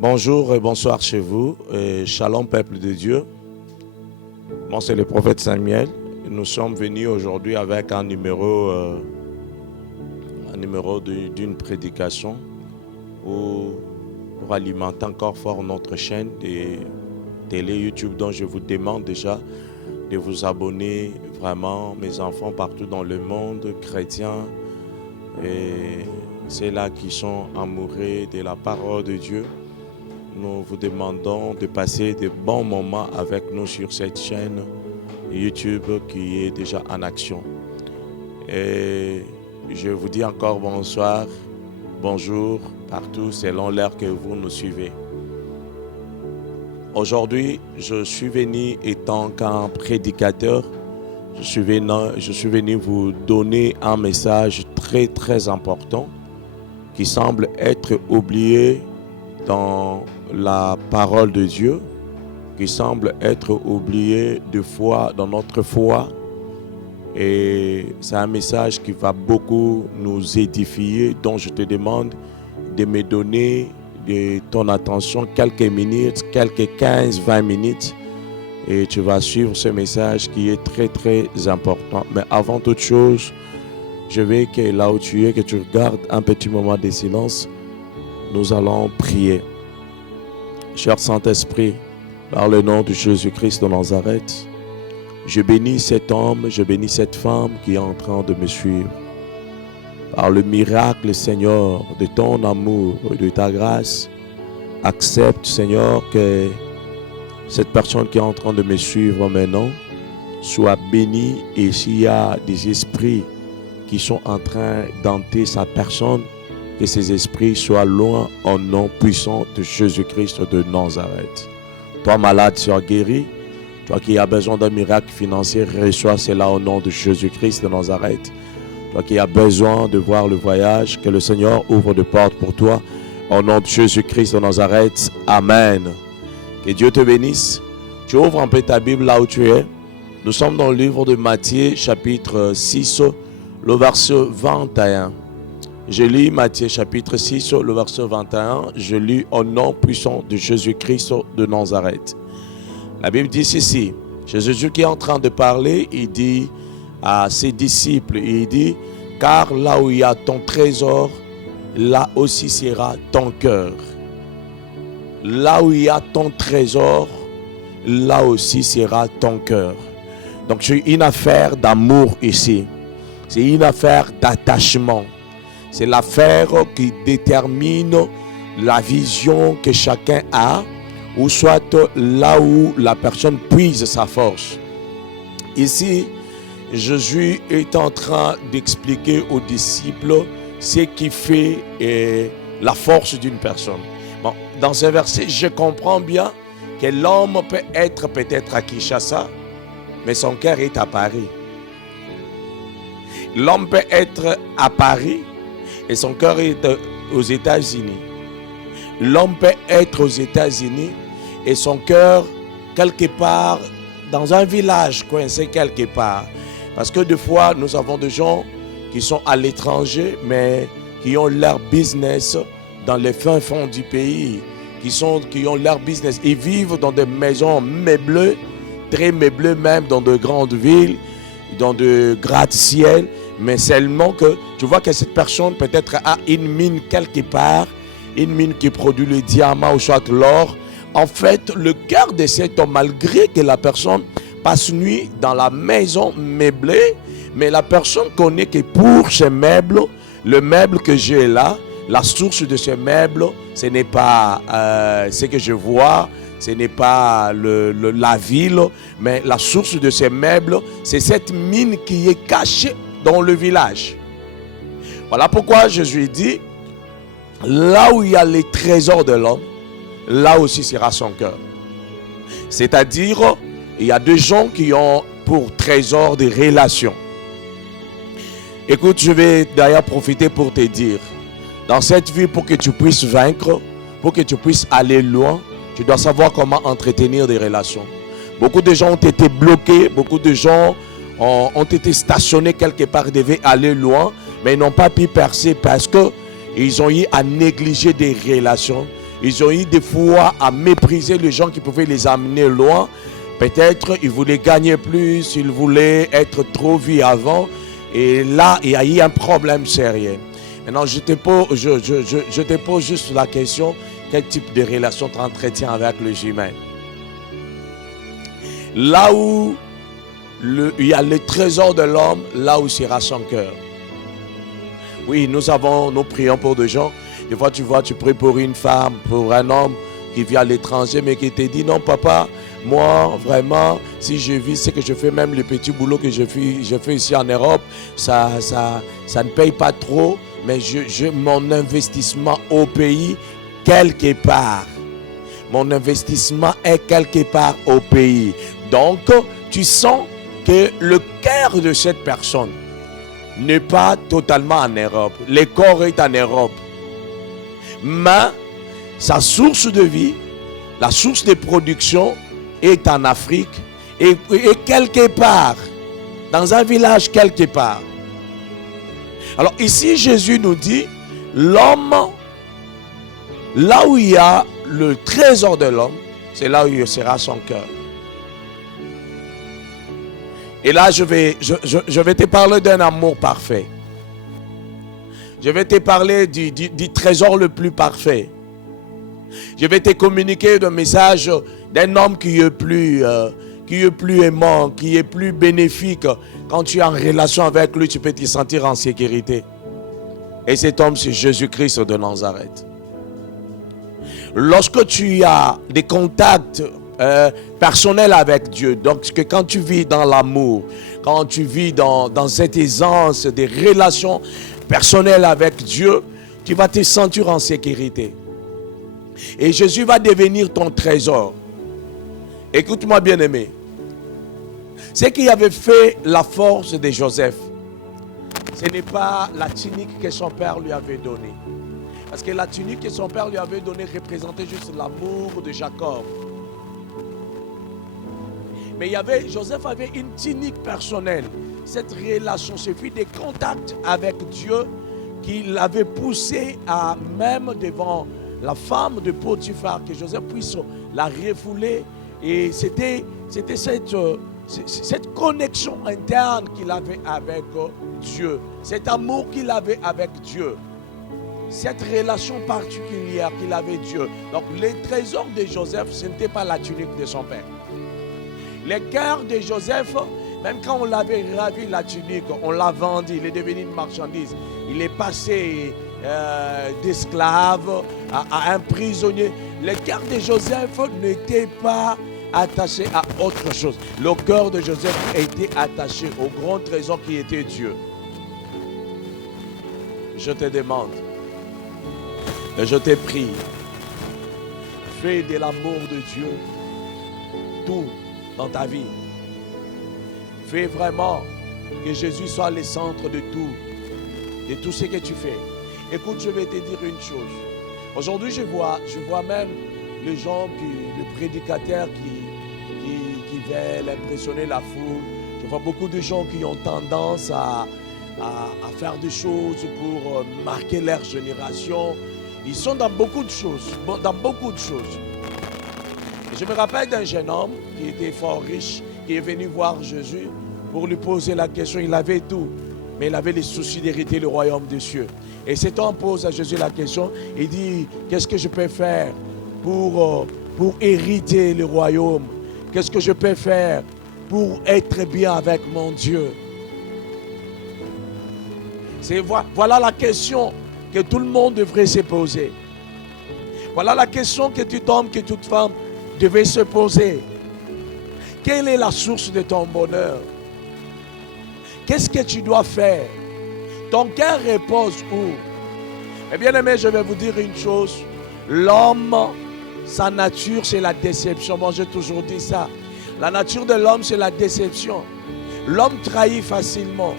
Bonjour et bonsoir chez vous. Shalom, peuple de Dieu. Moi, c'est le prophète Samuel. Nous sommes venus aujourd'hui avec un numéro d'une prédication pour alimenter encore fort notre chaîne de télé YouTube, dont je vous demande déjà de vous abonner, vraiment, mes enfants partout dans le monde, chrétiens et ceux-là qui sont amoureux de la parole de Dieu. Nous vous demandons de passer de bons moments avec nous sur cette chaîne YouTube qui est déjà en action. Et je vous dis encore bonsoir, bonjour partout selon l'heure que vous nous suivez. Aujourd'hui, je suis venu étant qu'un prédicateur. Je suis venu vous donner un message très important qui semble être oublié dans la parole de Dieu, qui semble être oublié de foi dans notre foi. Et c'est un message qui va beaucoup nous édifier, dont je te demande de me donner de ton attention quelques minutes, quelques 15-20 minutes, et tu vas suivre ce message qui est très important. Mais avant toute chose, je veux que là où tu es, que tu regardes un petit moment de silence. Nous allons prier. Cher Saint-Esprit, par le nom de Jésus-Christ de Nazareth, je bénis cet homme, je bénis cette femme qui est en train de me suivre. Par le miracle, Seigneur, de ton amour et de ta grâce, accepte, Seigneur, que cette personne qui est en train de me suivre maintenant soit bénie, et s'il y a des esprits qui sont en train d'hanter sa personne, que ces esprits soient loin au nom puissant de Jésus-Christ de Nazareth. Toi malade, sois guéri. Toi qui as besoin d'un miracle financier, reçois cela au nom de Jésus-Christ de Nazareth. Toi qui as besoin de voir le voyage, que le Seigneur ouvre des portes pour toi. Au nom de Jésus-Christ de Nazareth. Amen. Que Dieu te bénisse. Tu ouvres un peu ta Bible là où tu es. Nous sommes dans le livre de Matthieu, chapitre 6, le verset 21. Je lis Matthieu chapitre 6, le verset 21. Je lis au nom puissant de Jésus-Christ de Nazareth. La Bible dit ceci. C'est Jésus qui est en train de parler. Il dit à ses disciples, il dit, car là où il y a ton trésor, là aussi sera ton cœur. Là où il y a ton trésor, là aussi sera ton cœur. Donc c'est une affaire d'amour ici. C'est une affaire d'attachement. C'est l'affaire qui détermine la vision que chacun a, ou soit là où la personne puise sa force. Ici, Jésus est en train d'expliquer aux disciples ce qui fait la force d'une personne. Bon, dans ce verset, je comprends bien que l'homme peut être peut-être à Kinshasa, mais son cœur est à Paris. L'homme peut être à Paris, et son cœur est aux États-Unis. L'homme peut être aux États-Unis et son cœur quelque part dans un village coincé quelque part. Parce que des fois, nous avons des gens qui sont à l'étranger, mais qui ont leur business dans les fins fonds du pays, qui ont leur business. Ils vivent dans des maisons meublées, très meublées même, dans de grandes villes, dans de gratte-ciel. Mais seulement que tu vois que cette personne peut-être a une mine quelque part, une mine qui produit le diamant ou soit l'or. En fait, le cœur de cet homme, malgré que la personne passe nuit dans la maison meublée, mais la personne connaît que pour ce meuble, le meuble que j'ai là, la source de ce meuble, ce n'est pas ce que je vois, ce n'est pas la ville, mais la source de ce meuble, c'est cette mine qui est cachée dans le village. Voilà pourquoi Jésus dit, là où il y a les trésors de l'homme, là aussi sera son cœur. C'est-à-dire, il y a des gens qui ont pour trésor des relations. Écoute, je vais d'ailleurs profiter pour te dire, dans cette vie, pour que tu puisses vaincre, pour que tu puisses aller loin, tu dois savoir comment entretenir des relations. Beaucoup de gens ont été bloqués, beaucoup de gens ont été stationnés quelque part, devaient aller loin, mais ils n'ont pas pu percer parce qu'ils ont eu à négliger des relations. Ils ont eu des fois à mépriser les gens qui pouvaient les amener loin. Peut-être ils voulaient gagner plus, ils voulaient être trop vus avant. Et là, il y a eu un problème sérieux. Maintenant, je te pose juste la question, quel type de relation tu entretiens avec le humain? Là où il y a le trésor de l'homme, là où sera son cœur. Oui, nous prions pour des gens. Des fois, tu pries pour une femme, pour un homme qui vit à l'étranger, mais qui te dit, non papa, moi, vraiment, si je vis ce que je fais, même le petit boulot que je fais ici en Europe, ça ne paye pas trop, mais mon investissement au pays, quelque part. Mon investissement est quelque part au pays. Donc, tu sens que le cœur de cette personne n'est pas totalement en Europe. Le corps est en Europe. Mais sa source de vie, la source de production est en Afrique et quelque part, dans un village quelque part. Alors ici, Jésus nous dit, l'homme, là où il y a le trésor de l'homme, c'est là où il sera son cœur. Et là, je vais te parler d'un amour parfait. Je vais te parler du trésor le plus parfait. Je vais te communiquer le message d'un homme qui est plus aimant, qui est plus bénéfique. Quand tu es en relation avec lui, tu peux te sentir en sécurité. Et cet homme, c'est Jésus-Christ de Nazareth. Lorsque tu as des contacts personnels avec Dieu, donc que quand tu vis dans l'amour, quand tu vis dans cette aisance des relations personnelles avec Dieu, tu vas te sentir en sécurité. Et Jésus va devenir ton trésor. Écoute-moi bien aimé. Ce qui avait fait la force de Joseph, ce n'est pas la tunique que son père lui avait donnée. Parce que la tunique que son père lui avait donnée représentait juste l'amour de Jacob. Mais Joseph avait une tunique personnelle. Cette relation, ce fut des contacts avec Dieu qui l'avait poussé à, même devant la femme de Potiphar, que Joseph puisse la refouler. Et c'était cette connexion interne qu'il avait avec Dieu, cet amour qu'il avait avec Dieu, cette relation particulière qu'il avait avec Dieu. Donc les trésors de Joseph, ce n'était pas la tunique de son père. Le cœur de Joseph, même quand on l'avait ravi la tunique, on l'a vendu, il est devenu une marchandise. Il est passé d'esclave à un prisonnier. Le cœur de Joseph n'était pas attaché à autre chose. Le cœur de Joseph était attaché au grand trésor qui était Dieu. Je te demande, et je te prie, fais de l'amour de Dieu tout dans ta vie. Fais vraiment que Jésus soit le centre de tout ce que tu fais. Écoute, je vais te dire une chose. Aujourd'hui, je vois même les gens, les prédicateurs qui veulent impressionner la foule. Je vois beaucoup de gens qui ont tendance à faire des choses pour marquer leur génération. Ils sont dans beaucoup de choses. Je me rappelle d'un jeune homme qui était fort riche, qui est venu voir Jésus pour lui poser la question. Il avait tout, mais il avait les soucis d'hériter le royaume des cieux. Et cet homme pose à Jésus la question. Il dit, qu'est-ce que je peux faire pour hériter le royaume? Qu'est-ce que je peux faire pour être bien avec mon Dieu? Voilà la question que tout le monde devrait se poser. Voilà la question que tout homme, que toute femme devait se poser. Quelle est la source de ton bonheur? Qu'est-ce que tu dois faire? Ton cœur repose où? Eh bien aimé, je vais vous dire une chose. L'homme, sa nature, c'est la déception. Moi, j'ai toujours dit ça. La nature de l'homme, c'est la déception. L'homme trahit facilement.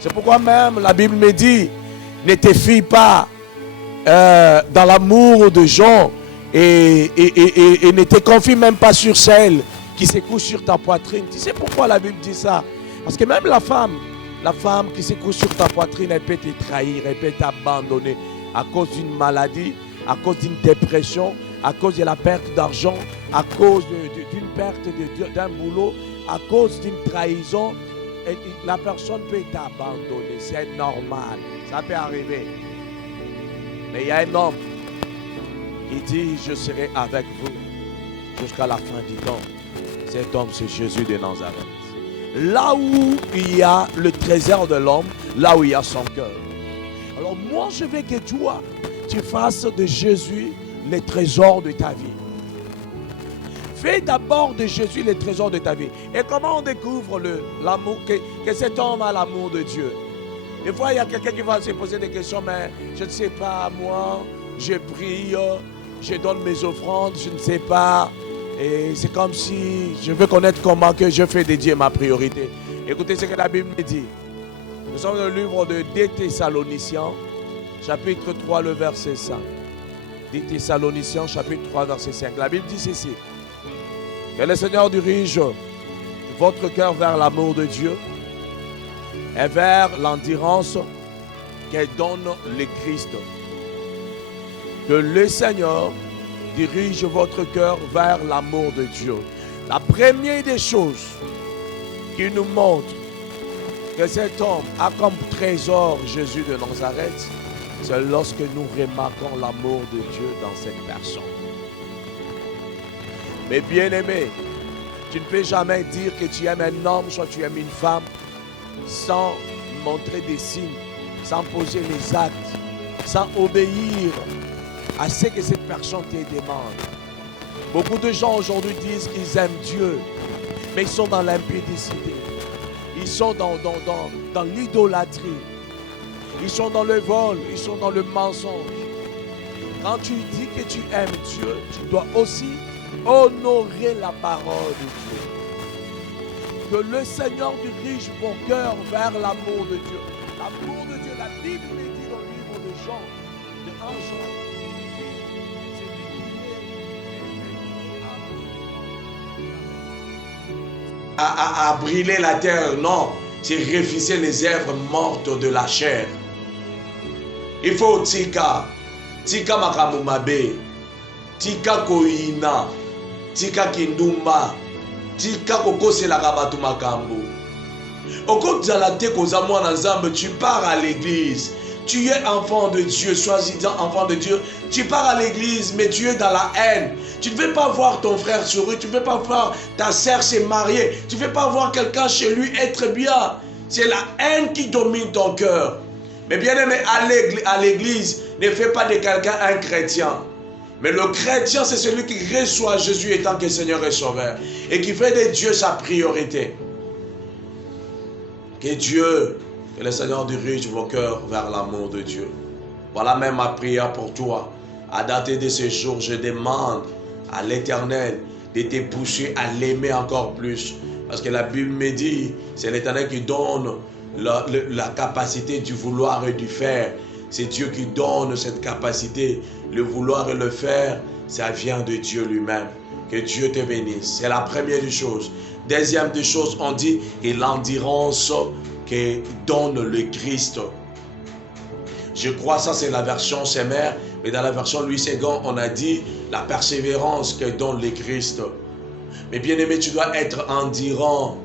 C'est pourquoi même la Bible me dit, ne te fie pas dans l'amour de gens et ne te confie même pas sur celle qui se couche sur ta poitrine. Tu sais pourquoi la Bible dit ça? Parce que même la femme qui se couche sur ta poitrine, elle peut te trahir, elle peut t'abandonner à cause d'une maladie, à cause d'une dépression, à cause de la perte d'argent, à cause d'une perte d'un boulot, à cause d'une trahison, et la personne peut t'abandonner. C'est normal, ça peut arriver. Mais il y a un homme qui dit, je serai avec vous jusqu'à la fin du temps. Cet homme, c'est Jésus de Nazareth. Là où il y a le trésor de l'homme, là où il y a son cœur. Alors moi, je veux que toi, tu fasses de Jésus les trésors de ta vie. Fais d'abord de Jésus les trésors de ta vie. Et comment on découvre l'amour, que cet homme a l'amour de Dieu? Des fois, il y a quelqu'un qui va se poser des questions, mais je ne sais pas, moi, je prie, je donne mes offrandes, je ne sais pas. Et c'est comme si je veux connaître comment que je fais de Dieu ma priorité. Écoutez ce que la Bible me dit. Nous sommes dans le livre de 2 Thessaloniciens, chapitre 3, le verset 5. 2 Thessaloniciens, chapitre 3, verset 5. La Bible dit ceci. Que le Seigneur dirige votre cœur vers l'amour de Dieu et vers l'endurance que donne le Christ. Que le Seigneur dirige votre cœur vers l'amour de Dieu. La première des choses qui nous montre que cet homme a comme trésor Jésus de Nazareth, c'est lorsque nous remarquons l'amour de Dieu dans cette personne. Mais bien aimé, tu ne peux jamais dire que tu aimes un homme, soit tu aimes une femme, sans montrer des signes, sans poser les actes, sans obéir à ce que cette personne te demande. Beaucoup de gens aujourd'hui disent qu'ils aiment Dieu, mais ils sont dans l'impudicité. Ils sont dans l'idolâtrie. Ils sont dans le vol, ils sont dans le mensonge. Quand tu dis que tu aimes Dieu, tu dois aussi honorer la parole de Dieu. Que le Seigneur dirige mon cœur vers l'amour de Dieu. L'amour de Dieu, la Bible me dit dans le livre de Jean, de 1 Jean, à brûler la terre, non, c'est refuser les œuvres mortes de la chair. Il faut tika makamu mabe, tika koina, tika kindumba, tika kokosela kabatu makambo. Okozala te kozamwa na nzambe, tu pars à l'église. Tu es enfant de Dieu, soi-disant enfant de Dieu. Tu pars à l'église, mais tu es dans la haine. Tu ne veux pas voir ton frère sourire, tu ne veux pas voir ta sœur se marier, tu ne veux pas voir quelqu'un chez lui être bien. C'est la haine qui domine ton cœur. Mais bien aimé, à l'église, ne fais pas de quelqu'un un chrétien. Mais le chrétien, c'est celui qui reçoit Jésus étant que Seigneur et Sauveur. Et qui fait de Dieu sa priorité. Que Dieu, que le Seigneur dirige vos cœurs vers l'amour de Dieu. Voilà même ma prière pour toi. À dater de ce jour, je demande à l'Éternel de te pousser à l'aimer encore plus. Parce que la Bible me dit, c'est l'Éternel qui donne la capacité du vouloir et du faire. C'est Dieu qui donne cette capacité. Le vouloir et le faire, ça vient de Dieu lui-même. Que Dieu te bénisse. C'est la première des choses. Deuxième des choses, on dit que l'endurance que donne le Christ. Je crois ça c'est la version Semer, mais dans la version Louis II, on a dit la persévérance que donne le Christ. Mais bien aimé, tu dois être endurant.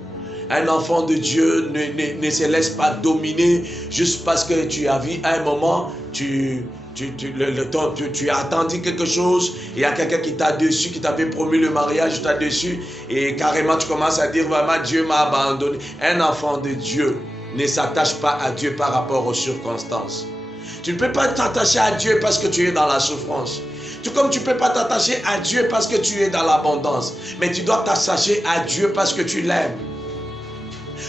Un enfant de Dieu ne se laisse pas dominer juste parce que tu as vu un moment, tu as attendu quelque chose, il y a quelqu'un qui t'a déçu, qui t'avait promis le mariage, t'a déçu, et carrément tu commences à dire vraiment Dieu m'a abandonné. Un enfant de Dieu ne s'attache pas à Dieu par rapport aux circonstances. Tu ne peux pas t'attacher à Dieu parce que tu es dans la souffrance. Tout comme tu ne peux pas t'attacher à Dieu parce que tu es dans l'abondance. Mais tu dois t'attacher à Dieu parce que tu l'aimes.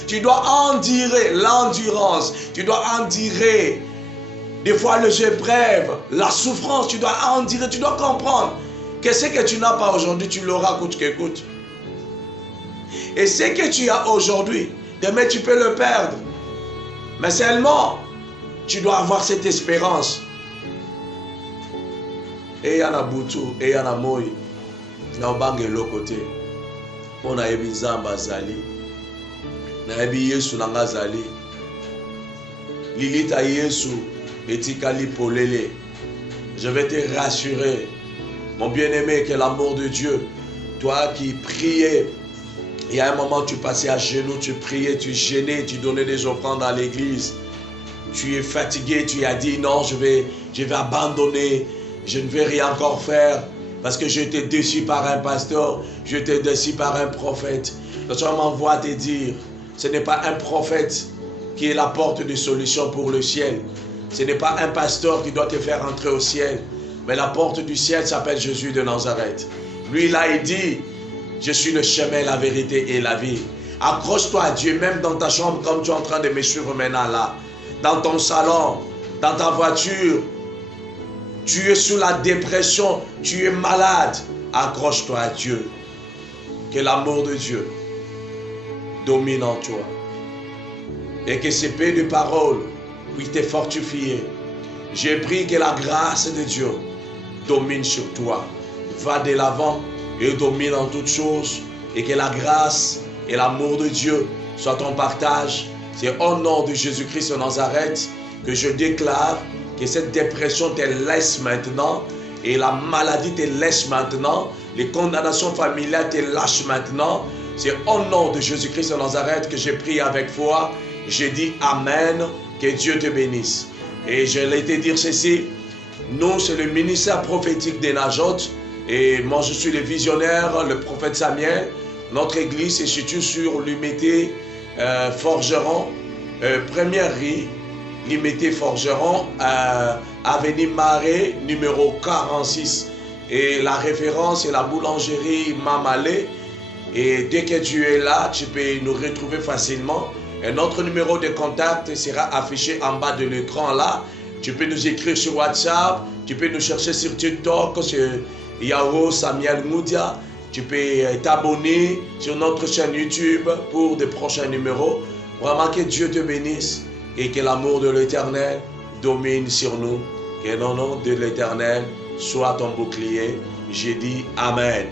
Tu dois endurer l'endurance. Tu dois endurer des fois les épreuves, la souffrance. Tu dois endurer, tu dois comprendre que ce que tu n'as pas aujourd'hui, tu l'auras coûte que coûte. Et ce que tu as aujourd'hui, demain tu peux le perdre. Mais seulement, tu dois avoir cette espérance. Et yana butu, et yana moi, na obange lokote. On a ebi nzamba zali. Na ebi Yesu nanga zali. Lilita Yesu etikali polele. Je vais te rassurer. Mon bien-aimé, que l'amour de Dieu, toi qui priais, il y a un moment tu passais à genoux, tu priais, tu gênais, tu donnais des offrandes à l'église. Tu es fatigué, tu as dit non, je vais abandonner, je ne vais rien encore faire parce que j'ai été déçu par un pasteur, j'ai été déçu par un prophète. Le Seigneur m'envoie te dire, ce n'est pas un prophète qui est la porte de solution pour le ciel. Ce n'est pas un pasteur qui doit te faire entrer au ciel. Mais la porte du ciel s'appelle Jésus de Nazareth. Lui, là, il dit, je suis le chemin, la vérité et la vie. Accroche-toi à Dieu, même dans ta chambre, comme tu es en train de me suivre maintenant là. Dans ton salon, dans ta voiture. Tu es sous la dépression, tu es malade. Accroche-toi à Dieu. Que l'amour de Dieu domine en toi. Et que ces paix de parole puissent te fortifier. J'ai pris que la grâce de Dieu domine sur toi. Va de l'avant et domine en toutes choses. Et que la grâce et l'amour de Dieu soient ton partage. C'est au nom de Jésus-Christ de Nazareth que je déclare que cette dépression te laisse maintenant. Et la maladie te laisse maintenant. Les condamnations familiales te lâchent maintenant. C'est au nom de Jésus-Christ de Nazareth que j'ai prié avec foi. J'ai dit Amen. Que Dieu te bénisse. Et je l'ai été dire ceci. Nous, c'est le ministère prophétique des Najot. Et moi, je suis le visionnaire, le prophète Samuel. Notre église se situe sur l'Umité Forgeron, première rue, l'Umité Forgeron, avenue Marais, numéro 46. Et la référence est la boulangerie Mamalé. Et dès que tu es là, tu peux nous retrouver facilement. Et notre numéro de contact sera affiché en bas de l'écran là. Tu peux nous écrire sur WhatsApp, tu peux nous chercher sur TikTok, sur Yahoo Samuel Moudia. Tu peux t'abonner sur notre chaîne YouTube pour des prochains numéros. Vraiment que Dieu te bénisse et que l'amour de l'Éternel domine sur nous. Que le nom de l'Éternel soit ton bouclier. J'ai dit Amen.